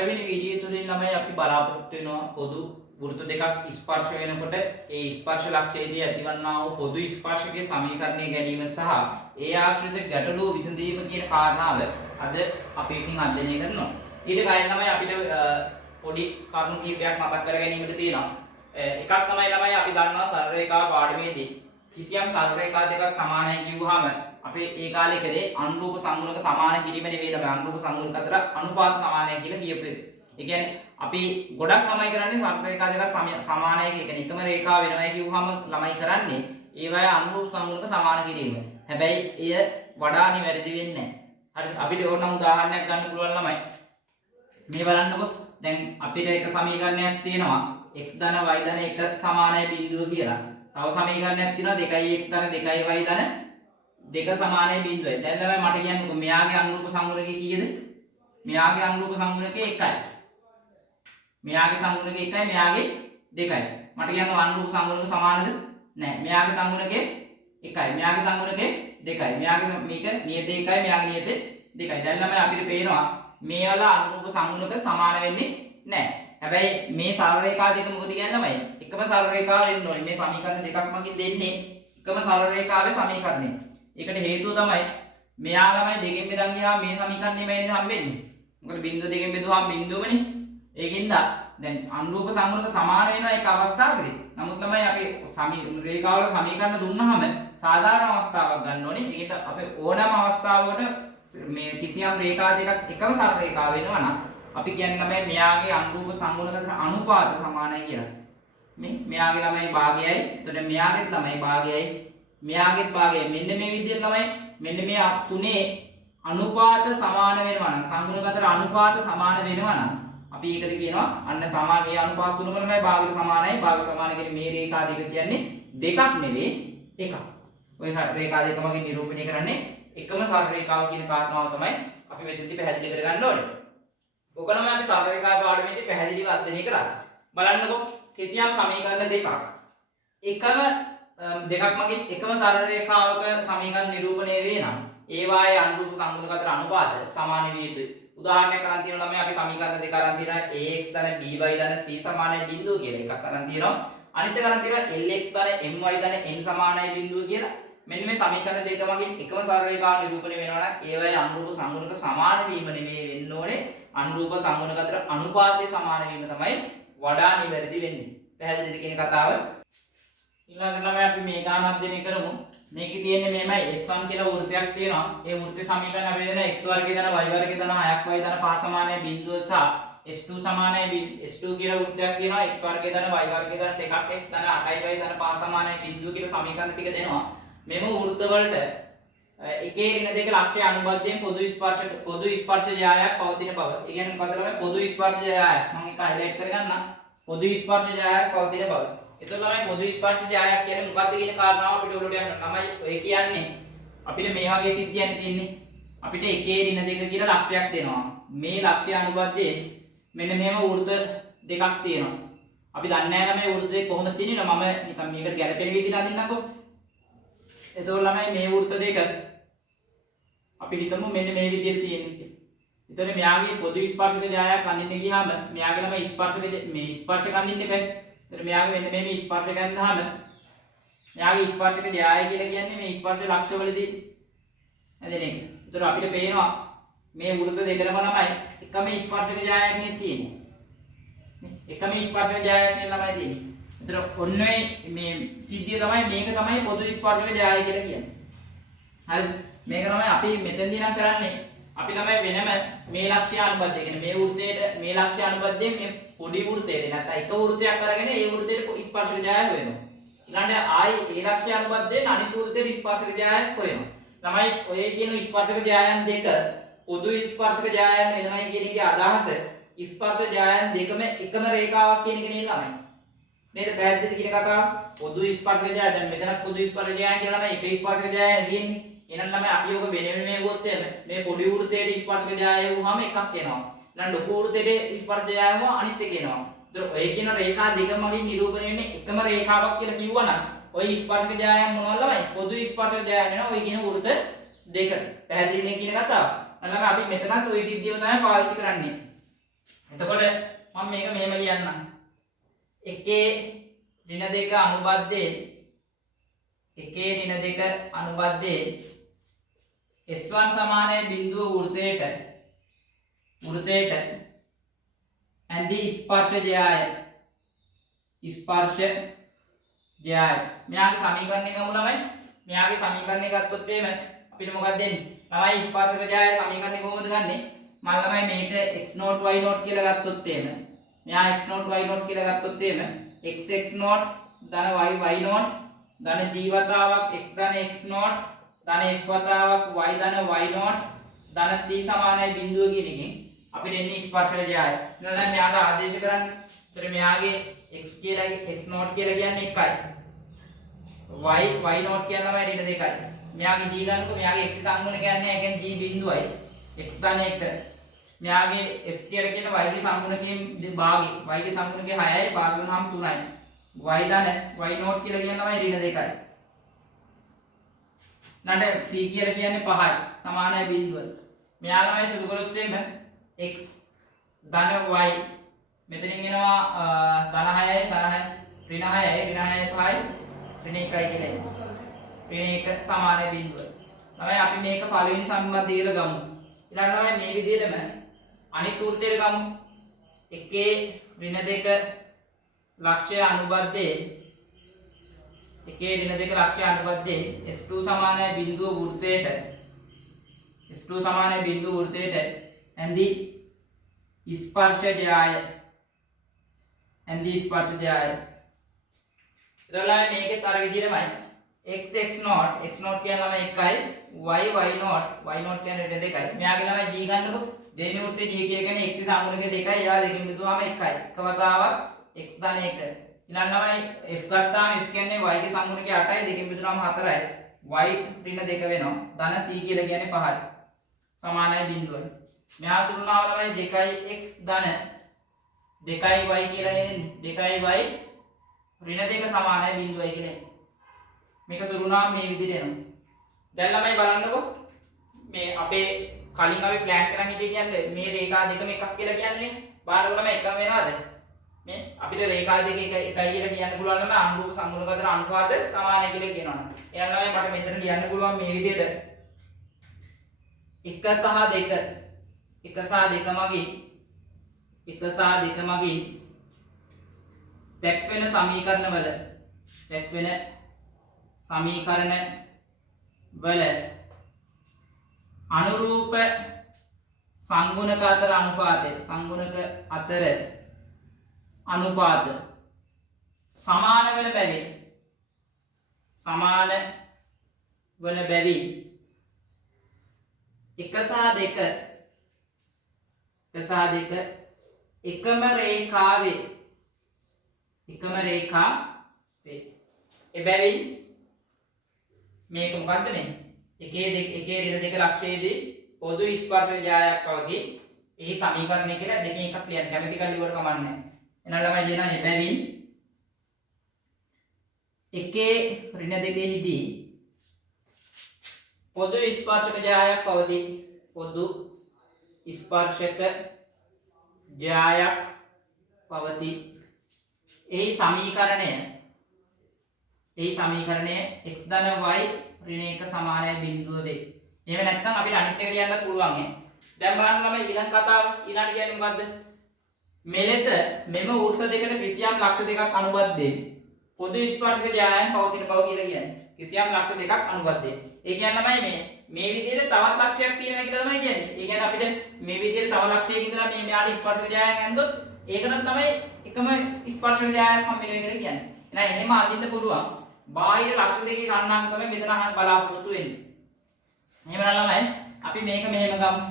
වෙනි වීඩියෝ තුලින් ළමයි අපි බලාපොරොත්තු වෙනවා පොදු වෘත්ත දෙකක් ස්පර්ශ වෙනකොට ඒ ස්පර්ශ ලක්ෂයේදී ඇතිවන්නා වූ පොදු ස්පර්ශකයේ සමීකරණය ගැනීම සහ ඒ ආශ්‍රිත ගැටලුව විසඳීම කියන කාරණාව අද අපි විසින් අධ්‍යයනය කරනවා. ඊට කලින් ළමයි අපිට පොඩි කරුණු කිහිපයක් මතක් කර ගැනීමට තියෙනවා. එකක් තමයි ළමයි අපි දන්නවා සරල රේඛා පාඩමේදී කිසියම් සරල රේඛා දෙකක් සමානයි කියුවාම අපි ඒ කාලේ කරේ අනුරූප සංගුණක සමාන කිරීම නෙවෙයි තමයි අනුරූප සංගුණක අතර අනුපාත සමානයි කියලා කියපු එක. ඒ කියන්නේ අපි ගොඩක් ළමයි කරන්නේ සරල රේඛා දෙකක් සමානයි කියන එකම රේඛාව වෙනවයි කියුවාම ළමයි කරන්නේ ඒවය අනුරූප සංගුණක සමාන කිරීම. හැබැයි එය වඩා නිවැරදි වෙන්නේ නැහැ. හරි අපිට ඕනම උදාහරණයක් ගන්න පුළුවන් ළමයි. මේ බලන්නකෝ. දැන් අපිට එක සමීකරණයක් තියෙනවා x ධන y ධන 1 සමානයි බිඳුව කියලා. තව සමීකරණයක් තියෙනවා 2x ධන 2y ධන 2 සමානයි බිඳුවයි. දැන් ළමයි මට කියන්නකෝ මෙයාගේ අනුරූප සංගුණකේ කීයද? මෙයාගේ අනුරූප සංගුණකේ 1යි. මෙයාගේ සංගුණකේ 1යි මෙයාගේ 2යි. මට කියන්න අනුරූප සංගුණක සමානද? නැහැ. මෙයාගේ සංගුණකේ 1යි. මෙයාගේ සංගුණකේ 2යි. මෙයාගේ මේක නියත 1යි මෙයාගේ නියත 2යි. දැන් ළමයි අපිට පේනවා මේ වල අනුරූප සංගුණක සමාන වෙන්නේ නැහැ. හැබැයි මේ සරල රේඛා දෙක මොකද කියන්නේ ළමයි? එකම සරල රේඛාව වෙන්න ඕනේ. මේ සමීකරණ දෙකක් මගින් දෙන්නේ එකම සරල රේඛාවේ සමීකරණය. ඒකට හේතුව තමයි මෙයා ළමයි දෙකෙන් බෙදන් ගියාම මේ සමීකරණය මේනේ හම්බෙන්නේ. මොකද බිංදුව දෙකෙන් බෙදුවාම බිංදුවමනේ. ඒකින්ද දැන් අනුරූප සංගුණක සමාන වෙනවා ඒක අවස්ථාවකදී. නමුත් ළමයි අපි රේඛාවල සමීකරණ දුන්නාම සාධාරණ අවස්ථාවක් ගන්න ඕනේ. ඒකට අපි ඕනෑම අවස්ථාවකට මේ කිසියම් රේඛා දෙකක් එකම සරල රේඛාව වෙනවා නම් අපි කියන්නේ ළමයි මෙයාගේ අනුරූප සංගුණක අතර අනුපාත සමානයි කියලා. මෙයාගේ ළමයි භාගයයි. එතකොට මෙයාගේත් ළමයි භාගයයි. මෙයාගේත් භාගයයි. මෙන්න මේ විදිහට ළමයි මෙන්න මේ තුනේ අනුපාත සමාන වෙනවා නම් සංගුණක අතර අනුපාත සමාන වෙනවා නම් අපි ඒකට කියනවා අන්න සමාන මේ අනුපාත තුනම ළමයි භාගයට සමානයි. භාග සමාන කියන්නේ මේ රේඛා දෙක කියන්නේ දෙකක් නෙවෙයි එකක්. ඔය රේඛා දෙක මගින් නිරූපණය කරන්නේ එකම සරල රේඛාව කියන කාරණාව තමයි අපි මෙතනදී පැහැදිලි කරගන්න ඕනේ. ඔක නම් අපි සරල රේඛා පාඩමේදී පැහැදිලිව අධ්‍යයනය කරා. බලන්නකෝ කිසියම් සමීකරණ දෙකක් එකම දෙකක් මගින් එකම සරල රේඛාවක සමීකරණ නිරූපණය වේ නම් ඒවායේ අනුරූප සංගුණක අතර අනුපාත සමාන විය යුතුයි. උදාහරණයක් අරන් තියෙනවා ළමයි අපි සමීකරණ දෙක අරන් තියෙනවා ax ධන by ධන c සමානයි බිඳුව කියලා එකක් අරන් තියෙනවා. අනිත් එක අරන් තියෙනවා lx ධන my ධන n සමානයි බිඳුව කියලා. මෙන්න මේ සමීකරණ දෙක මගින් එකම සරල රේඛාව නිරූපණය වෙනවා නම් ඒවයි අනුරූප සංගුණක සමාන වීම නෙමෙයි වෙන්න ඕනේ අනුරූප සංගුණක අතර අනුපාතයේ සමාන වීම තමයි වඩා නිවැරදි වෙන්නේ. පැහැදිලිද කියන කතාව? ඊළඟට ළමයි අපි මේ ගාන අධ්‍යයනය කරමු. මේකේ තියෙන්නේ මෙහෙමයි S1 කියලා වෘත්තයක් තියෙනවා. ඒ වෘත්තේ සමීකරණ අපි දෙන x වර්ගය ධන y වර්ගය ධන 6ක් y ධන 5 සමානයි බිඳුව සහ S2 සමානයි S2 කියලා වෘත්තයක් තියෙනවා. x වර්ගය ධන y වර්ගය ධන 2ක් x ධන 8යි y ධන 5 සමානයි බිඳුව කියලා සමීකරණ ටික දෙනවා. මෙම වෘත්ත වලට එකේ ඍණ දෙක ලක්ෂ්‍ය අනුබද්ධයෙන් පොදු ස්පර්ශ ජයායක් පවතින බව. ඒ කියන්නේ මොකද ළමයි පොදු ස්පර්ශ ජයායක් මම එක හයිලයිට් කරගන්න. පොදු ස්පර්ශ ජයායක් පවතින බව. එතකොට ළමයි පොදු ස්පර්ශ ජයායක් කියන්නේ මොකද්ද කියන කාරණාව අපිට උඩට යන්න. ළමයි ඔය කියන්නේ අපිට මේ වගේ සිද්ධියක් තියෙන්නේ. අපිට එකේ ඍණ දෙක කියලා ලක්ෂ්‍යයක් දෙනවා. මේ ලක්ෂ්‍ය අනුබද්ධයෙන් මෙන්න මෙහෙම වෘත්ත දෙකක් තියෙනවා. අපි දන්නේ නැහැ ළමයි වෘත්ත දෙක කොහොමද තියෙන්නේ. මම නිකන් මේකට ගැළපෙන විදිහට අදින්නම්කෝ. එතකොට ළමයි මේ වෘත්ත දෙක අපි හිතමු මෙන්න මේ විදිහට තියෙන්නේ කියලා. එතකොට මෙයාගේ පොදු ස්පර්ශක ජායක් අඳින්න ගියාම මෙයාගේ ළමයි මේ ස්පර්ශක අඳින්න බෑ. එතකොට මෙයාගේ මෙන්න මේ ස්පර්ශක ගන්නාම මෙයාගේ ස්පර්ශක ජාය කියලා කියන්නේ මේ ස්පර්ශ ලක්ෂවලදී හැදෙන එක. එතකොට අපිට පේනවා මේ වෘත්ත දෙකම ළමයි එකම ස්පර්ශක ජායක් නේ තියෙන්නේ. එකම ස්පර්ශක ජායක් නේ ළමයි තියෙන්නේ. එතකොට ඔන්නේ මේ සිද්ධිය තමයි මේක තමයි පොදු ස්පර්ශක ජාය කියලා කියන්නේ. හරිද? මේක තමයි අපි මෙතෙන්දී නම් කරන්නේ. අපි ළමයි වෙනම මේ ලක්ෂ්‍ය අනුබද්ධය කියන්නේ මේ වෘත්තයේ මේ ලක්ෂ්‍ය අනුබද්ධයෙන් මේ පොඩි වෘත්තයේ නැත්නම් එක වෘත්තයක් අරගෙන ඒ වෘත්තයේ ස්පර්ශක ජාය හොයනවා. ඊළඟට ආයි ඒ ලක්ෂ්‍ය අනුබද්ධයෙන් අනිත් වෘත්තයේ ස්පර්ශක ජාය හොයනවා. ළමයි ඔය කියන ස්පර්ශක ජායන් දෙක පොදු ස්පර්ශක ජායන් වෙනමයි කියන එකේ අදහස ස්පර්ශ ජායන් දෙකම එකම රේඛාවක් කියන එක නේ ළමයි. නේද පැහැදිලිද කියන කතාව? පොදු ස්පර්ශක ජාය දැන් මෙතනත් පොදු ස්පර්ශක ජාය කියලා නම් එක ස්පර්ශක ජාය තියෙන්නේ. එහෙනම් ළමයි අපි ඔක වෙන වෙනම ගොත් මේ පොඩි වෘත්තයේ ස්පර්ශක ජාය වුවාම එකක් එනවා. ඊළඟ ලොකු වෘත්තයේ ස්පර්ශක ජාය වුවා අනිත් එක එනවා. ඒතර ඔය කියන රේඛා දෙක මගින් නිරූපණය වෙන්නේ එකම රේඛාවක් කියලා කිව්වනම් ඔය ස්පර්ශක ජායන් මොනවද ළමයි? පොදු ස්පර්ශක ජාය වෙනවා ඔය කියන වෘත්ත දෙකට. පැහැදිලිනේ කියන කතාව. ළමයි අපි මෙතනත් ওই සිද්ධියම තමයි පාවිච්චි කරන්නේ. එතකොට මම මේක මෙහෙම ලියන්නම්. එකේ ඍණ දෙක අනුබද්ධයෙන් එකේ ඍණ දෙක අනුබද්ධයෙන් S1 සමානයි බිඳුව වෘතයට ඇඳි ස්පර්ශ ජයය මෙයාගේ සමීකරණය ගමු ළමයි. මෙයාගේ සමීකරණය ගත්තොත් එහෙම අපිට මොකක්ද දෙන්නේ? ළමයි ස්පර්ශක ජයය සමීකරණය කොහොමද ගන්නෙ? මම ළමයි මේක x0 y0 කියලා ගත්තොත් එහෙම මෙයා x0 y0 කියලා ගත්තොත් එහෙම xx0 ධන y y0 ධන g වතාවක් x ධන x0 ධන f වතාවක් y ධන y0 ධන c සමානයි බිඳුව කියන එකෙන් අපිට එන්නේ ස්පර්ශක ජයය. ඊළඟට මෙයාට ආදේශ කරන්න. ඒතර මෙයාගේ x කියලා x0 කියලා කියන්නේ 1යි. y0 කියන්නේ ළමයි ඍණ 2යි. මෙයාගේ g ගන්නකො මෙයාගේ x සංගුණ කියන්නේ ඒකෙන් g බිඳුවයි. x ධන 1. මෙයාගේ f කියලා කියන y ගේ සංගුණකයේ භාගය. y ගේ සංගුණකයේ 6යි භාගය වුණාම 3යි. y ධන y0 කියලා කියන ළමයි ඍණ 2යි. ඊළඟට c කියලා කියන්නේ 5යි. සමානයි බිඳුව. මෙයා ළමයි සුදු කරොත් එහෙම x ධන y මෙතනින් එනවා ධන 6යි ඍණ 6යි ඍණ 5යි ඍණ 1යි කියලා එනවා. ඍණ 1 සමානයි බිඳුව. තමයි අපි මේක පළවෙනි සම්බන්ධය කියලා ගමු. ඊළඟට තමයි මේ විදිහටම අනිත් වෘත්තයට ගමු. එකේ ඍණ 2 ලක්ෂ්‍ය අනුබද්ධයෙන් එකේ ඍණ 2 ලක්ෂ්‍ය අනුබද්ධයෙන් S2 සමානයි බිඳුව වෘත්තයට ඇඳි ස්පර්ශ ජයය එතකොට මේකේ තර විදිහටමයි x x0 x0 කියන ළමයි 1යි y y0 කියන ඍණ 2යි. මෙයාගේ ළමයි g ගන්නකො දෙවෙනි වෘත්තේ g කියන්නේ x සංගුණක 2යි. එයා දෙකෙන් බෙදුවාම 1යි. එක වතාවක් x ධන 1. ඊළඟ ළමයි f ගත්තාම f කියන්නේ y ගේ සංගුණකයේ 8යි දෙකෙන් බෙදුවාම 4යි. y ඍණ 2 වෙනවා. ධන c කියලා කියන්නේ 5යි. සමානයි බිඳුවයි. මෙහා තුරුනාව ළමයි 2x ධන 2y කියලා එන්නේ 2y ඍණ 2 සමානයි බිඳුවයි කියලා එන්නේ. මේක සුරුනාම මේ විදිහට එනවා. දැන් ළමයි බලන්නකෝ මේ අපේ කලින් අපි ප්ලෑන් කරන් හිටියේ කියන්නේ මේ රේඛා දෙකම එකක් කියලා කියන්නේ. බලන්නකො ළමයි එකම වෙනවද? මේ අපිට රේඛා දෙක එකයි කියලා කියන්න පුළුවන් ළමයි අනුරූප සංගුණක අතර අනුපාත සමානයි කියලා කියනවනේ. එහෙනම් ළමයි මට මෙතන ලියන්න පුළුවන් මේ විදිහට 1 සහ 2 මගින් දැක්වෙන සමීකරණ වල අනුරූප සංගුණක අතර අනුපාත සමාන වන බැවින් 1 සහ 2 එකම රේඛාවේ එබැවින් මේක මොකද්ද මේ එකේ ඍණ 2 ලක්ෂයේදී පොදු ස්පර්ශ ජයයක් වගේ එහි සමීකරණය කියලා දෙකෙන් එකක් ලියන්න කැමති කල් ඉවර කමන්නේ. එහෙනම් ළමයි ලියනවා එබැවින් එකේ ඍණ 2 පොදු ස්පර්ශක ජයයක් පවතී. එහි සමීකරණය x ධන y ඍණ 1 සමානයි බිඳුව 2. එහෙම නැත්නම් අපිට අනිත් එක ලියන්න පුළුවන් ඈ. දැන් බලන්න ළමයි ඊළඟ කතාව ඊළඟට කියන්නේ මොකද්ද? මෙලෙස මෙම වෘත්ත දෙකට කිසියම් ලක්ෂ දෙකක් අනුබද්ධයෙන් පොදු ස්පර්ශක ජයයන් පවතින බව කියලා කියන්නේ. කිසියම් ලක්ෂ දෙකක් අනුබද්ධයෙන්. ඒ කියන්නේ ළමයි මේ විදිහට තවත් ලක්ෂයක් තියෙනවා කියලා තමයි කියන්නේ. ඒ කියන්නේ අපිට මේ විදිහට තව ලක්ෂයක ඉඳලා මේ මෙයාට ස්පර්ශක ජයයන් ඇන්දොත් ඒකටත් තමයි එකම ස්පර්ශක ජයයක් හම්බ වෙනවා කියලා කියන්නේ. එහෙනම් එහෙම අඳින්න පුළුවන්. බාහිර ලක්ෂ දෙකේ ගණනාවක් තමයි මෙතන අහන්න බලාපොරොත්තු වෙන්නේ. එහෙම නම් ළමයි අපි මේක මෙහෙම ගමු.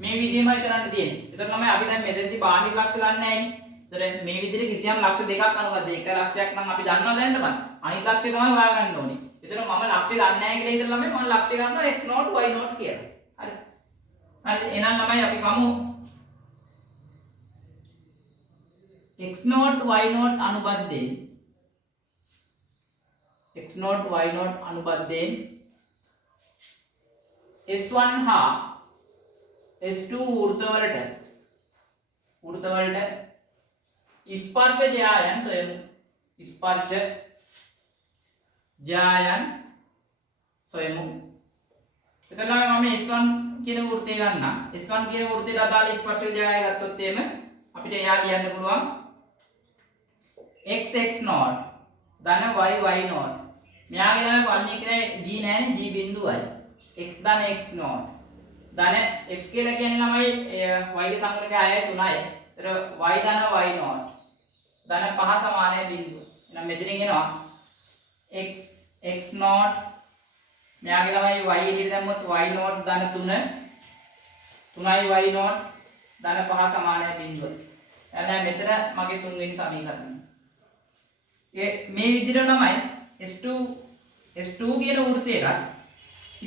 මේ විදිහමයි කරන්න තියෙන්නේ. ඒතර ළමයි අපි දැන් මෙතෙන්දී බාහිර ලක්ෂ දන්නේ නැහැ නේ. ඒතර මේ විදිහට කිසියම් ලක්ෂ දෙකක් අනුගත එක ලක්ෂයක් නම් අපි දන්නවා දැනටම. අනිත් ලක්ෂය තමයි හොයාගන්න ඕනේ. ඒතර මම ලක්ෂය දන්නේ නැහැ කියලා හිතලා ළමයි මම ලක්ෂය ගන්නවා x0 y0 කියලා. හරි. හරි එහෙනම් ළමයි අපි ගමු x0 y0 අනුබද්ධයෙන් S1 හා S2 වෘත්තවලට වෘත වලට ස්පර්ශ ජයායන් සොයමු. ස්පර්ශ ජයායන් සොයමු. එතකොට මම S1 කියන වෘත්තය ගන්නම්. S1 කියන වෘත්තයට අදාළ ස්පර්ශ ජයාය ගත්තොත් එහෙම අපිට එයා ලියන්න පුළුවන් x naught ධන y naught. මෙයාගේ ළමයි පල්ලි කියන්නේ g නෑනේ, g බිඳුවයි. x ධන x naught ධන f කියලා කියන්නේ ළමයි y ගේ සංගණකය 6යි 3යි. ඒතර y ධන y naught ධන 5 සමානයි බිඳුව. එහෙනම් මෙතනින් එනවා x naught මෙයාගේ ළමයි y එළියට දැම්මොත් y naught ධන 3 3යි y naught ධන 5 සමානයි බිඳුව. එහෙනම් මෙතන මගේ තුන්වෙනි සමීකරණය. මේ විදිහට තමයි S2 කියන වෘත්තයට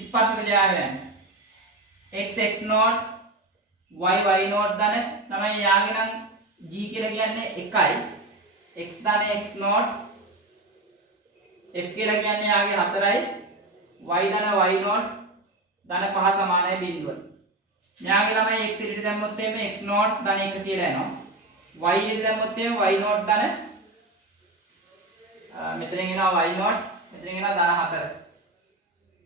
ස්පර්ශක ජයාය වෙන්නේ. x naught y naught ධන තමයි යාගේ නම් g කියලා කියන්නේ 1යි. x ධන x naught f කියලා කියන්නේ යාගේ 4යි. y ධන y naught ධන 5 සමානයි බිඳුව. මෙයාගේ ළමයි x එළියට දැම්මොත් එimhe x naught ධන 1 කියලා එනවා. y එළියට දැම්මොත් එimhe y naught ධන මෙතනින් එනවා y naught මෙතනින් එනවා ධන 4.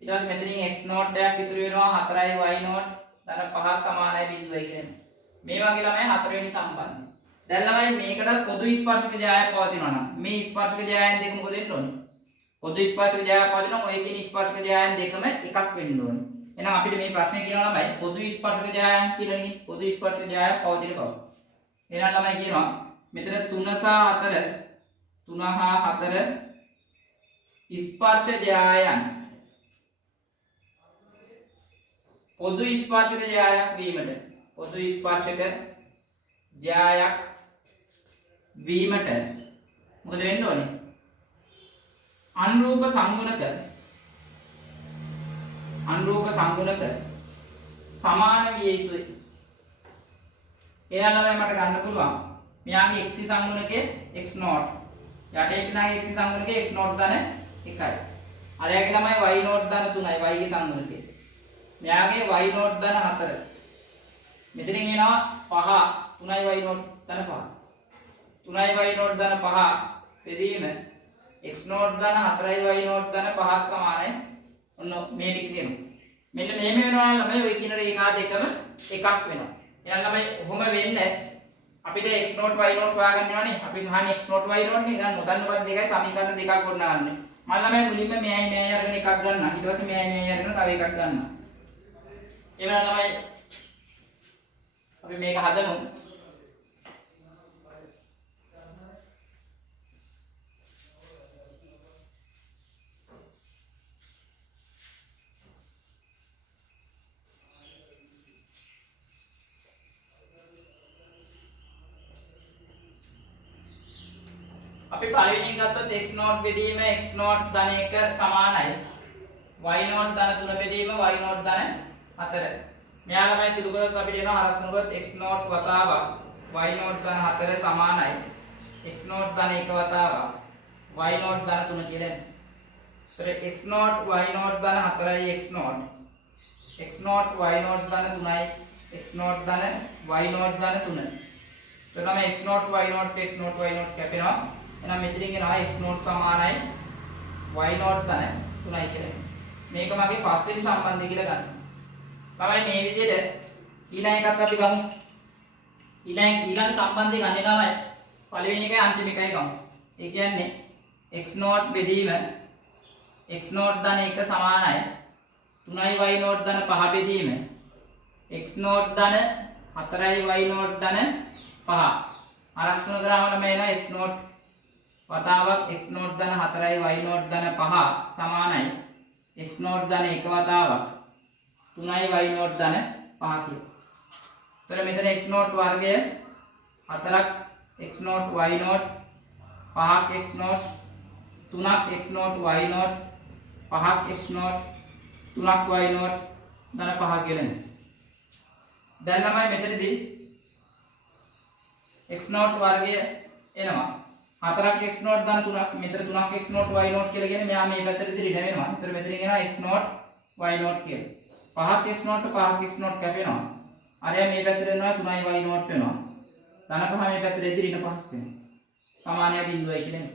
ඊට පස්සේ මෙතනින් x naught එකක් ඉතුරු වෙනවා 4යි y naught ධන 5 සමානයි බිඳුවයි කියන්නේ. මේ වගේ ළමයි හතරවෙනි සම්බන්ධය. දැන් ළමයි මේකටත් පොදු ස්පර්ශක ජයාවක් පවතිනවා නම් මේ ස්පර්ශක ජයායන් දෙක මොකද වෙන්න ඕනේ? පොදු ස්පර්ශක ජයාවක් පවතිනවා ඔය කියන ස්පර්ශක ජයායන් දෙකම එකක් වෙන්න ඕනේ. එහෙනම් අපිට මේ ප්‍රශ්නේ කියනවා ළමයි පොදු ස්පර්ශක ජයායන් කියලා නේ. පොදු ස්පර්ශක ජයාවක් පවතින බව. එහෙනම් ළමයි කියනවා මෙතන 3 සහ 4 ස්පර්ශ ජයායන් පොදු ස්පර්ශක ජයායක් වීමට මොකද වෙන්න ඕනේ? අනුරූප සංගුණක සමාන විය යුතුයි. එහෙනම් මට ගන්න පුළුවන් මෙයාගේ x සංගුණකයේ x naught යට එක්කනාගේ x සංගුණකයේ x naught ධන 1යි. අරයාගේ ළමයි y naught ධන 3යි y ගේ සංගුණකයේ. මෙයාගේ y naught ධන 4. මෙතනින් එනවා 5 3යි y naught ධන 5. 3යි y naught ධන 5 බෙදීම x naught ධන 4යි y naught ධන 5 සමානයි. ඔන්න මේ ටික දෙනවා. මෙන්න මෙහෙම වෙනවා ළමයි ඔය කියන රේඛා දෙකම එකක් වෙනවා. එහෙනම් ළමයි ඔහොම වෙන්නේ අපිට x naught y naught හොයාගන්න ඕනේ. අපි ගහන්නේ x naught y naught නේ. දැන් නොදන්න පද දෙකයි සමීකරණ දෙකක් ගොඩනගන්නේ. මම ළමයි මුලින්ම මෙයයි අරගෙන එකක් ගන්නවා. ඊට පස්සේ මෙයයි අරගෙන තව එකක් ගන්නවා. එහෙනම් ළමයි අපි මේක හදමු. අපි පළවෙනි එක ගත්තොත් x naught බෙදීම x naught ධන 1 සමානයි y naught ධන 3 බෙදීම y naught ධන 4. මෙයා ළමයි සුළු කරොත් අපිට එනවා හරස් නුරුවත් x naught වතාවක් y naught ධන 4 සමානයි x naught ධන 1 වතාවක් y naught ධන 3 කියලා එනවා. ඒතර x naught y naught ධන 4යි x naught y naught ධන 3යි x naught ධන y naught ධන 3. ඒතර තමයි x naught y naught කැපෙනවා. එහෙනම් මෙතනින් එනවා x naught සමානයි y naught ධන 3යි කියලා. මේක මගේ පස්වෙනි සම්බන්ධය කියලා ගන්න. තමයි මේ විදිහට ඊළඟ එකත් අපි ගමු. ඊළඟ සම්බන්ධය ගන්නේ තමයි පළවෙනි එකයි අන්තිම එකයි ගමු. ඒ කියන්නේ x naught බෙදීම x naught ධන 1 සමානයි 3යි y naught ධන 5 බෙදීම x naught ධන 4යි y naught ධන 5. අරස් තුන කරාම මේ එන x naught වතාවක් x naught ධන 4යි y naught ධන 5 සමානයි x naught ධන 1 වතාවක් 3යි y naught ධන 5 කියලා. එතන මෙතන x naught වර්ගය 4ක් x naught y naught 5ක් x naught 3ක් x naught y naught 5ක් x naught 3ක් y naught ධන 5 කියලා. දැන් ළමයි මෙතනදී x naught වර්ගය එනවා 4ක් x naught ධන 3ක් මෙතන 3ක් x naught y naught කියලා කියන්නේ මෙයා මේ පැත්තට ඉදිරියට වෙනවා. මෙතන මෙතනින් එනවා x naught y naught කියලා. 5ක් x naught 5ක් x naught කැපෙනවා. අරයා මේ පැත්තට එනවා 3යි y naught වෙනවා. ධන 5 මේ පැත්තේදී ඍණ 5ක් වෙනවා. සමානය බිඳුවයි කියන්නේ.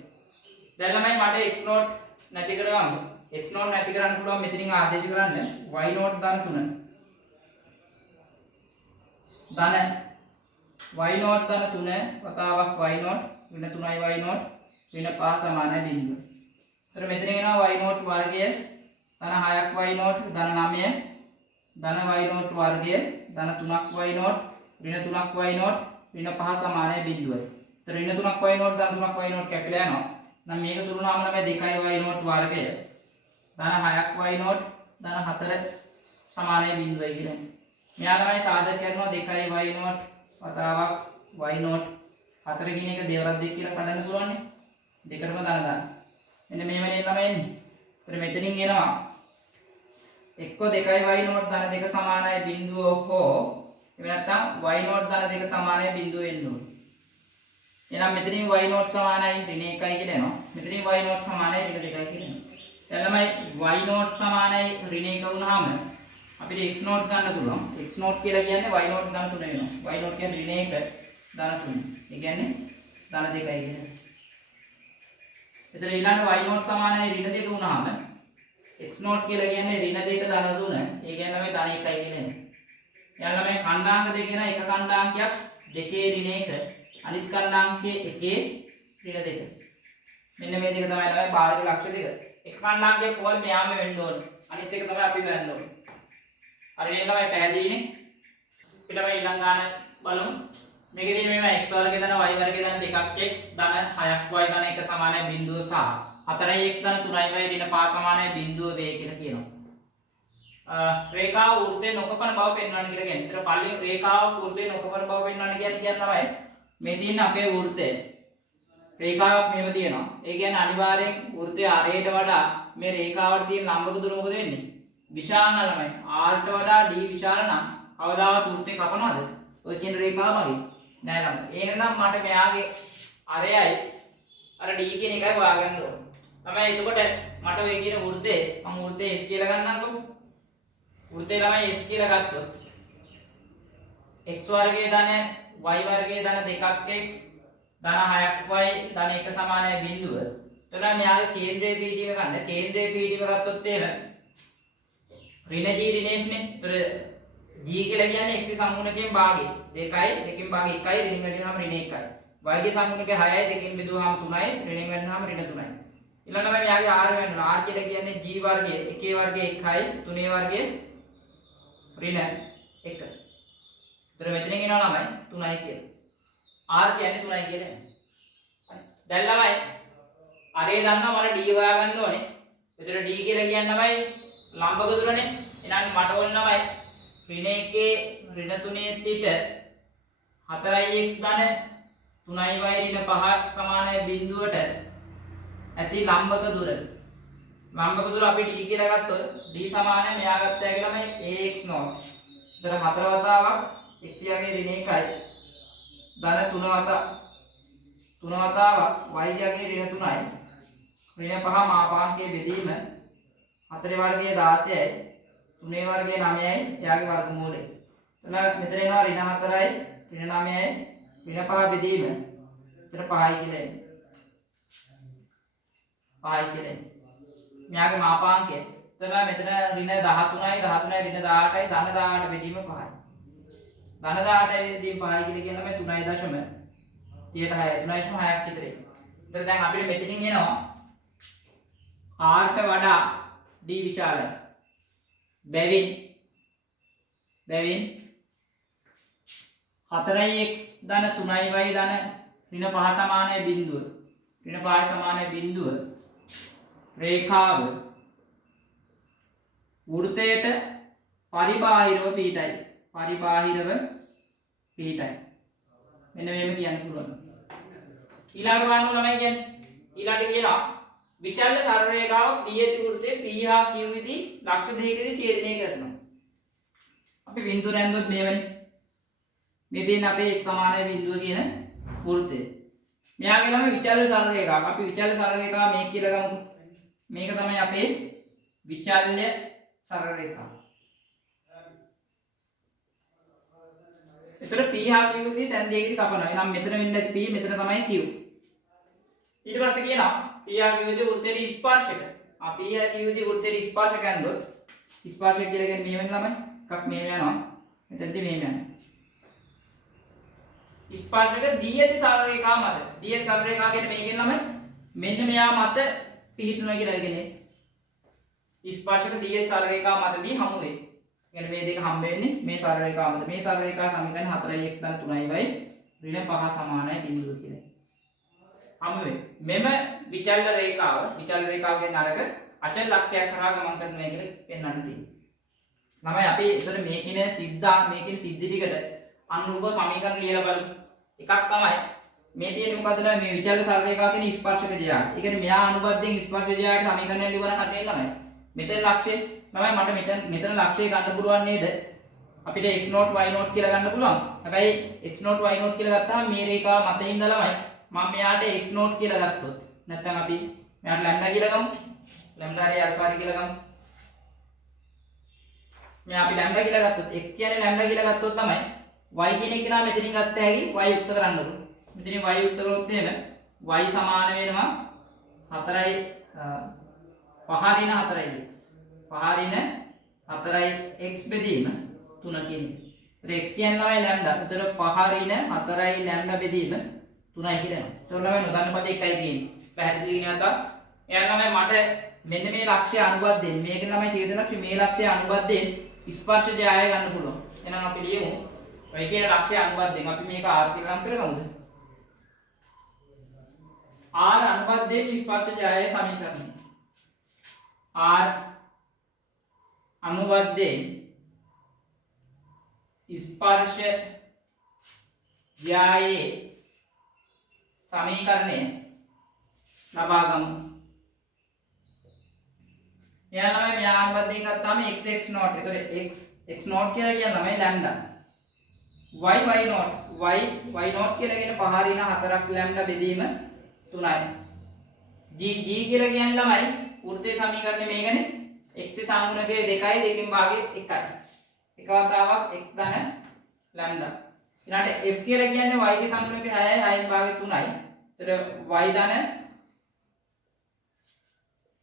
දැන් ළමයි මට x නෝට් නැති කරගමු. x නෝට් නැති කරන්න පුළුවන් මෙතනින් ආදේශ කරන්න y නෝට් ධන 3. ධන y නෝට් ධන 3 වතාවක් y නෝට් ඍණ 3යි y නෝට් ඍණ 5 සමානයි බිඳුව. එතකොට මෙතන එනවා y නෝට් වර්ගය ධන 6ක් y නෝට් ධන 9 ධන y නෝට් වර්ගය ධන 3ක් y නෝට් ඍණ 3ක් y නෝට් ඍණ 5 සමානයි බිඳුවයි. එතකොට ඍණ 3ක් y නෝට් ධන 3ක් y නෝට් කැපිලා යනවා. නම් මේක සුළු නාම නම් 2යි y නෝට් වර්ගය ධන 6ක් y නෝට් ධන 4 සමානයි බිඳුවයි කියන්නේ. මෙයා තමයි සාධක කරනවා 2යි y නෝට් වතාවක් y නෝට් 4 කියන එක දේවරක් දෙක කියලා කඩන්න පුළුවන් නේ. දෙකටම ධන දාන්න. මෙන්න මේ වෙලෙන් තමයි එන්නේ. එතකොට මෙතනින් එනවා එක්ක 2යි y නෝට් ධන 2 සමානයි බිඳුව හෝ එහෙම නැත්නම් y නෝට් ධන 2 සමානයි බිඳුව වෙන්න ඕනේ. එහෙනම් මෙතනින් y නෝට් සමානයි ඍණ 1යි කියලා එනවා. මෙතනින් y නෝට් සමානයි ඍණ 2යි කියලා එනවා. දැන් ළමයි y නෝට් සමානයි ඍණ 1 වුණාම අපිට x නෝට් ගන්න පුළුවන්. x නෝට් කියලා කියන්නේ y නෝට් ධන 3 වෙනවා. y නෝට් කියන්නේ ඍණ 1 ධන 3. ඒ කියන්නේ ධන 2යි කියන්නේ. එතන ඊළඟ y නෝට් සමානයි ඍණ 2 වුණාම x නෝට් කියලා කියන්නේ ඍණ 2 ධන 3. ඒ කියන්නේ අපි ධන 1යි කියන්නේ. ඊළඟ මේ ඛණ්ඩාංක දෙක කියන එක ඛණ්ඩාංකයක් 2 ඍණ 1 අනිත් ඛණ්ඩාංකයේ 1 ඍණ 2. මෙන්න මේ දෙක තමයි තමයි බාහිර ලක්ෂ්‍ය දෙක. එක ඛණ්ඩාංකයේ කොහොම මෙයාම වෙන්න ඕන. අනිත් එක තමයි අපි ගන්න ඕන. හරි නේද තමයි පැහැදිලිනේ. අපිට මේ ඊළඟ ගන්න බලමු. මේකේදී මේවා x වර්ගය ධන y වර්ගය ධන 2ක් x ධන 6ක් y ධන 1 සමානයි බිඳුව සහ 4යි x ධන 3යි y ඍණ 5 සමානයි බිඳුව වේ කියලා කියනවා. රේඛාව වෘත්තේ නොකපන බව පෙන්වන්න කියලා කියන්නේ. ඒතර පළවෙනි රේඛාව වෘත්තේ නොකපන බව පෙන්වන්න කියන්නේ තමයි මේ තියෙන අපේ වෘත්තය. රේඛාවක් මෙහෙම තියෙනවා. ඒ කියන්නේ අනිවාර්යෙන් වෘත්තයේ ආරයට වඩා මේ රේඛාවට තියෙන ලම්බක දුර මොකද වෙන්නේ? විශාල ළමයි. r ට වඩා d විශාල නම් කවදාවත් වෘත්තේ කපනවද? ඔය කියන රේඛාව මගේ. නෑ ළමයි. එහෙනම් මට මෙයාගේ අරයයි අර d කියන එකයි හොයාගන්න ඕන. ළමයි එතකොට මට ඔය කියන වෘත්තේ මම වෘත්තේ s කියලා ගන්නම්කෝ. වෘත්තේ ළමයි s කියලා ගත්තොත් x වර්ගයේ ධන y වර්ගයේ ධන 2ක් x ධන 6ක් y ධන 1 සමානයි බිඳුව. එතකොට මෙයාගේ කේන්ද්‍රයේ පීඩීම ගන්න. කේන්ද්‍රයේ පීඩීම ගත්තොත් එහෙම ඍණ g ඍණ f නේ. එතකොට g කියලා කියන්නේ x සංගුණකයෙන් භාගය. 2යි 2කින් භාගය 1යි ඍණ වැඩිවම ඍණ 1යි. y ගේ සංගුණකය 6යි 2කින් බෙදුවාම 3යි ඍණෙන් වැඩිවම ඍණ 3යි. ඊළඟට මෙයාගේ r වෙනවා. r කියලා කියන්නේ g වර්ගය 1 වර්ගය 1යි 3 වර්ගය ඍණ 1. එතකොට මෙතනින් එනවා ළමයි 3යි කියලා. r කියන්නේ 3යි කියලා. දැන් ළමයි අරේ දන්නවා මට d හොයාගන්න ඕනේ. එතකොට d කියලා කියන්නේ ළමයි ලම්බක දුරනේ. එහෙනම් මට ඕන ළමයි ඍණ 1 ඍණ 3 සිට 4x ධන 3y ඍණ 5 සමානයි බිඳුවට ඇති ලම්බක දුර. ලම්බක දුර අපි d කියලා ගත්තොත් d සමානයි මෙයා ගත්තා කියලා ළමයි ax නෝට්. එතන 4 වතාවක් x යගේ ඍණ 1යි ධන 3 වතාවක් y යගේ ඍණ 3යි ඍණ 5 මාපාංකයේ බෙදීම 4 වර්ගයේ 16යි 3 වර්ගයේ 9යි එයාගේ වර්ගමූලය. එතන මෙතන එනවා ඍණ 4යි ඍණ 9යි ඍණ 5 බෙදීම එතන 5යි කියලා එන්නේ. 5යි කියලා එන්නේ. මෙයාගේ මාපාංකය. එතන මෙතන ඍණ 13යි 13යි ඍණ 18යි ධන 18 බෙදීම 5යි. ධන 18යි බෙදීම 5යි කියලා කියන්නේ මේ 3.6 3.6ක් විතර. එතන දැන් අපිට මෙතනින් එනවා r ට වඩා d විශාලයි. බැවින් 4x ධන 3y ධන ඍණ 5 සමානයි බිඳුව. ඍණ 5 සමානයි බිඳුව. රේඛාව වෘත්තයට පරිබාහිරව පිහිටයි. පරිබාහිරව පිහිටයි. මෙන්න මේක කියන්න පුළුවන්. ඊළඟට බලන්න ළමයි කියන්නේ. ඊළඟට කියනවා විචල්්‍ය සරල රේඛාවක් දී ඇති වෘත්තයේ p හා q විදි ලක්ෂ දෙකකදී ඡේදනය කරනවා. අපි බිඳුව නැන්දොත් මේවනේ. මේ තියෙන අපේ සමාන බිඳුව කියන වෘත්තය. මෙයාගේ ළමයි විචල්්‍ය සරල රේඛාවක්. අපි විචල්්‍ය සරල රේඛාව මේක කියලා ගමුකෝ. මේක තමයි අපේ විචල්්‍ය සරල රේඛාව. එතකොට P හා Q දී තැන් දෙකකදී කපනවා. එහෙනම් මෙතන වෙන්නේ නැති P මෙතන තමයි Q. ඊට පස්සේ කියනවා P හා Q දී වෘත්තයේ ස්පර්ශක. P හා Q දී වෘත්තයේ ස්පර්ශක ඇන්දොත් ස්පර්ශක කියලා කියන්නේ මේ වෙන ළමයි. එකක් මෙහෙම යනවා. මෙතනදී මෙහෙම යනවා. ස්පර්ශක දී ඇති සරල රේඛා මත. දී ඇති සරල රේඛා කියන්නේ මේකෙන් ළමයි. මෙන්න මෙයා මත පිහිටුණා කියලා කියන්නේ. ස්පර්ශක දී ඇති සරල රේඛා මතදී හමු වේ. يعني මේ දෙක හම්බ වෙන්නේ මේ සරල රේඛාව මත. මේ සරල රේඛා සමීකරණ 4x ධන 3y ඍණ 5 සමානයි බිඳුව කියලා. හමු වේ. මෙම විචල්්‍ය රේඛාව කියන්නේ අරක අචල ලක්ෂයක් කරා ගමන් කරනවා කියලා පෙන්වන්න තියෙනවා. ළමයි අපි එතන මේකින සිද්ධි ටිකට අනුරූප සමීකරණ ලියලා බලමු. එකක් තමයි මේ තියෙන්නේ මොකද්ද මේ විචල්්‍ය සරල රේඛාව කියන ස්පර්ශක ජයාට. ඒ කියන්නේ මෙයා අනුබද්ධයෙන් ස්පර්ශ ජයාට සමීකරණය ලියවන කන්නේ ළමයි. මෙතන ලක්ෂය ළමයි මට මෙතන ලක්ෂය ගන්න පුළුවන් නේද? අපිට x0 y0 කියලා ගන්න පුළුවන්. හැබැයි x0 y0 කියලා ගත්තාම මේ රේඛාව මතින් ඉඳලා ළමයි මම මෙයාට x0 කියලා ගත්තොත් නැත්නම් අපි මෙයාට ලැම්ඩා කියලා ගමු. ලැම්ඩා හරි අල්ෆා හරි කියලා ගමු. මෙයා අපි ලැම්ඩා කියලා ගත්තොත් x කියන්නේ ලැම්ඩා කියලා ගත්තොත් තමයි y කියන එක නා මෙතනින් ගත්ත හැකි y යුක්ත කරන්න ඕන. මෙතනින් y යුක්ත කරොත් එහෙම y සමාන වෙනවා 4යි 5 ඍණ 4x. 5 ඍණ 4x බෙදීම 3 කියන්නේ. ඒතර x කියන්නේ ලැම්ඩා. ඒතර 5 ඍණ 4යි ලැම්ඩා බෙදීම 3යි කියලා. ඒතර ළමයි නොදන්න පද එකයි තියෙන්නේ. පැහැදිලි කියනවාද? එයා ළමයි මට මෙන්න මේ ලක්ෂ්‍ය අනුබද්ධයෙන් මේක තමයි ඡේද ලක්ෂ්‍ය මේ ලක්ෂ්‍ය අනුබද්ධයෙන් ස්පර්ශජය ගන්න පුළුවන්. එහෙනම් අපි ලියමු ඔය කියන ලක්ෂ්‍ය අනුබද්ධයෙන් අපි මේක r කියලා නම් කරගමුද? r අනුබද්ධයෙන් ස්පර්ශජය සමීකරණය. r අනුබද්ධයෙන් ස්පර්ශජයේ සමීකරණය ලබා ගමු. මෙයා ළමයි මෙයා අනුබද්ධයෙන් ගත්තාම x0. ඒතර x0 කියලා කියන්නේ ළමයි ලැම්ඩා. y0 කියලා කියන 5 ඍණ 4ක් ලැම්ඩා බෙදීම 3යි. g කියලා කියන්නේ ළමයි වෘත්තයේ සමීකරණය මේකනේ. x සංගුණකයේ 2යි 2කින් භාගයේ 1යි. එක වතාවක් x ධන ලැම්ඩා. ඊළඟට f කියලා කියන්නේ y ගේ සංගුණකයේ 6යි 6න් භාගයේ 3යි. ඒතර y ධන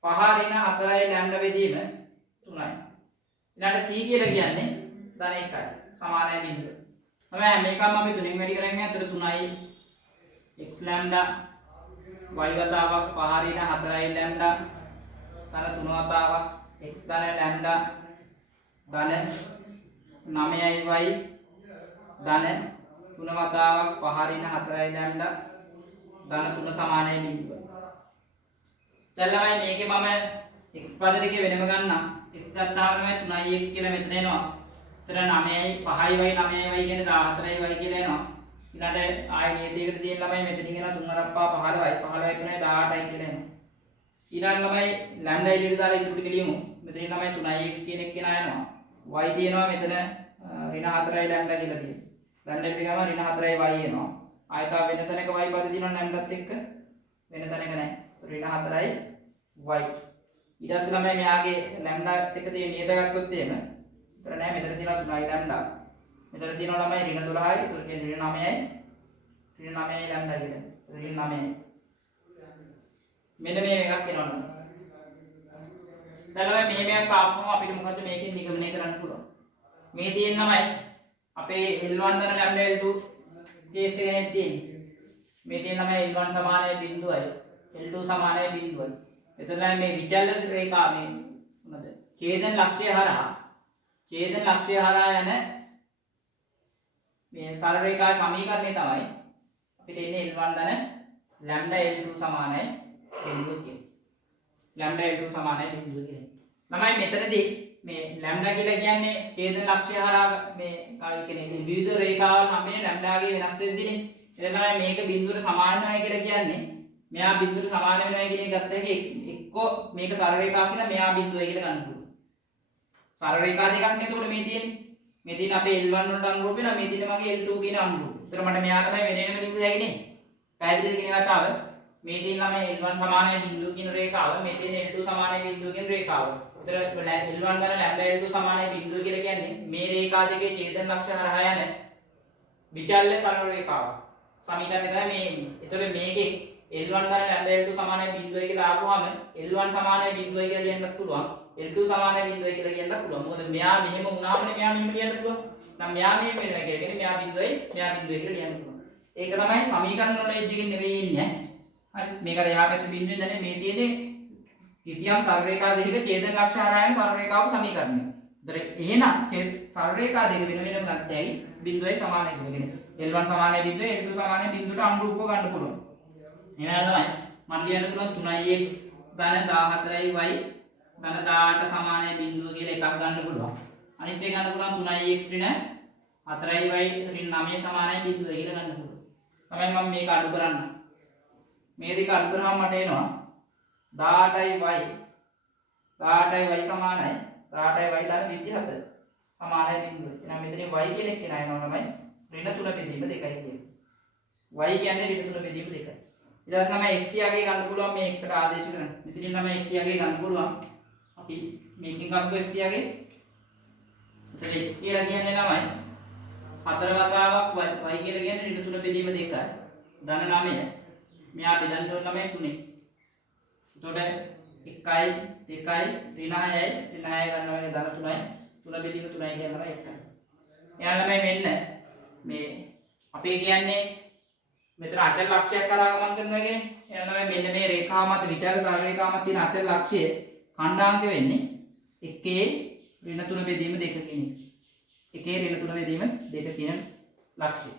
5 ඍණ 4යි ලැම්ඩා බෙදීම 3යි. ඊළඟට c කියලා කියන්නේ ධන 1යි සමානයි බිඳුව. හැබැයි මේකම අපි තුنين වැඩි කරන්නේ. අතර 3යි x ලැම්ඩා y වතාවක් 5 ඍණ 4යි ලැම්ඩා ධන 3 වතාවක් x ධන ලැම්ඩා ධන 9යි y ධන 3 වතාවක් 5 ඍණ 4යි ලැම්ඩා ධන 3 සමානයි බිඳුව. දැන් ළමයි මේකේ මම x පද දෙකේ වෙනම ගන්නම්. x ගත්තාම තමයි 3x කියලා මෙතන එනවා. එතන 9යි 5යි y 9යි y කියන්නේ 14යි y කියලා එනවා. ඊළඟට ආයෙ නියතයකට තියෙන ළමයි මෙතනින් එනවා 3 අරප්පා 15යි 15යි 3යි 18යි කියලා එනවා. ඊළඟ ළමයි ලැම්ඩා එළියට දාලා ඉතුරු ටික ලියමු. මෙතනින් ළමයි 3x කියන එක කෙනා යනවා. y තියෙනවා මෙතන ඍණ 4යි ලැම්ඩා කියලා තියෙනවා. ලැම්ඩා පිටකම ඍණ 4යි y එනවා. ආයෙ තව වෙන තැනක y පද තියෙනවා ලැම්ඩාත් එක්ක වෙන තැනක නැහැ. ඍණ 4යි y. ඊට පස්සේ ළමයි මෙයාගේ ලැම්ඩාත් එක්ක තියෙන නියත ගත්තොත් එහෙම එතන නැහැ. මෙතන තියෙනවා 3යි ලැම්ඩා. මෙතන තියෙනවා ළමයි ඍණ 12යි. ඒතර කියන්නේ ඍණ 9යි. ඍණ 9යි ලැම්ඩා කියලා. ඍණ 9යි. මෙන්න මේ එකක් එනවා. දැන් ළමයි මෙහෙමයක් ආපුවම අපිට මොකද්ද මේකෙන් නිගමනය කරන්න පුළුවන්? මේ තියෙන ළමයි අපේ L1 දර ලැම්ඩා L2 කේස් එකනේ තියෙන්නේ. මේ තියෙන ළමයි L1 සමානයි 0යි. L2 සමානයි 0යි. එතන මේ විචල්්‍ය රේඛා මේ මොනද? ඡේදන ලක්ෂ්‍ය හරහා යන මේ සරල රේඛා සමීකරණය තමයි අපිට එන්නේ L1 ධන ලැම්ඩා L2 සමානයි 0 කියන්නේ. ලැම්ඩා L2 සමානයි 0 කියන්නේ. ළමයි මෙතනදී මේ ලැම්ඩා කියලා කියන්නේ ඡේදන ලක්ෂ්‍ය හරහා මේ කියන්නේ විවිධ රේඛාවල් හැමේ ලැම්ඩාගේ වෙනස් වෙද්දීනේ. එතන තමයි මේක බිඳුවට සමාන වෙනවා කියලා කියන්නේ. මෙයා බිඳුවට සමාන වෙනවා කියන එක ගත්ත හැකි එක්කෝ මේක සරල රේඛා කියලා මෙයා බිඳුවයි කියලා ගන්න පුළුවන්. සරල රේඛා දෙකක් නේ එතකොට මේ තියෙන්නේ. මේ තියෙන අපේ L1 වලට අනුරූප වෙනවා. මේ තියෙන මගේ L2 කියන අනුරූප. ඒතර මට මෙයා තමයි වෙන වෙනම ලියුවේ හැකිනේ. පැහැදිලිද කියන කතාව? මේ තියෙන ළමයි L1 සමානයි බිඳුව කියන රේඛාව. මේ තියෙන L2 සමානයි බිඳුව කියන රේඛාව. ඒතර L1 ගන්න ලැම්ඩා L2 සමානයි බිඳුව කියලා කියන්නේ මේ රේඛා දෙකේ ඡේදන ලක්ෂ්‍ය හරහා යන විචල්්‍ය සරල රේඛාව. සමීකරණය තමයි මේ. එතකොට මේකේ L1 ගන්න L2 සමානයි 0 කියලා ආපුවාම L1 සමානයි 0 කියලා ලියන්නත් පුළුවන්. L2 සමානයි 0 කියලා කියන්නත් පුළුවන්. මොකද මෙයා මෙහෙම වුණාමනේ මෙයා මෙහෙම ලියන්න පුළුවන්. නම් මෙයා මෙහෙම වෙනවා කියන්නේ මෙයා 0යි මෙයා 0 කියලා ලියන්න පුළුවන්. ඒක තමයි සමීකරණ නොලෙජ් එකෙන් නෙවෙයි ඉන්නේ. හරි. මේක එහා පැත්ත බිඳුවේ දැනේ මේ තියෙන්නේ කිසියම් සරල රේඛා දෙකක ඡේදන ලක්ෂ හරහා යන සරල රේඛාවක සමීකරණය. ඒතර එහෙනම් සරල රේඛා දෙක වෙන වෙනම ගන්න තැයි 0යි සමානයි කියලා. L1 සමානයි 0යි L2 සමානයි 0ට අනුරූපව ගන්න පුළුවන්. එහෙනම් තමයි මම ලියන්න පුළුවන් 3x ධන 14y ධන 18 සමානයි 0 කියලා එකක් ගන්න පුළුවන්. අනිත් එක ගන්න පුළුවන් 3x ඍණ 4y ඍණ 9 සමානයි 0 කියලා ගන්න පුළුවන්. තමයි මම මේක අඩු කරන්න. මේ දෙක අඩු කරාම මට එනවා 18y 18y සමානයි 18y ධන 27 සමානයි 0. එහෙනම් මෙතන y කියන එක එනවා තමයි ඍණ 3 බෙදීම 2යි කියන්නේ. y කියන්නේ ඍණ 3 බෙදීම 2යි. ඊට පස්සේ තමයි x යගේ ගන්න පුළුවන් මේ එකට ආදේශ කරන්න. මෙතනින් තමයි x යගේ ගන්න පුළුවන්. අපි මේකෙන් ගන්නකො x යගේ. එතන x කියලා කියන්නේ තමයි හතර වතාවක් y කියලා කියන්නේ ඍණ 3 බෙදීම 2යි. ධන 9. මෙයා බෙදන්න ඕන තමයි 3. එතකොට 1යි 2යි ඍණ 6යි ඍණ 6 ගන්නවා කියන්නේ ධන 3යි 3 බෙදීම 3යි කියන තමයි 1යි. එයා තමයි මෙන්න මේ අපි කියන්නේ මෙතන අචල ලක්ෂයක් කරා ගමන් කරනවා කියන්නේ. එහෙනම් තමයි මෙන්න මේ රේඛාව මත විතර සරල රේඛාව මත තියෙන අචල ලක්ෂය ඛණ්ඩාංක වෙන්නේ 1 ඍණ 3 බෙදීම 2 කියන එක. 1 ඍණ 3 බෙදීම 2 කියන ලක්ෂය.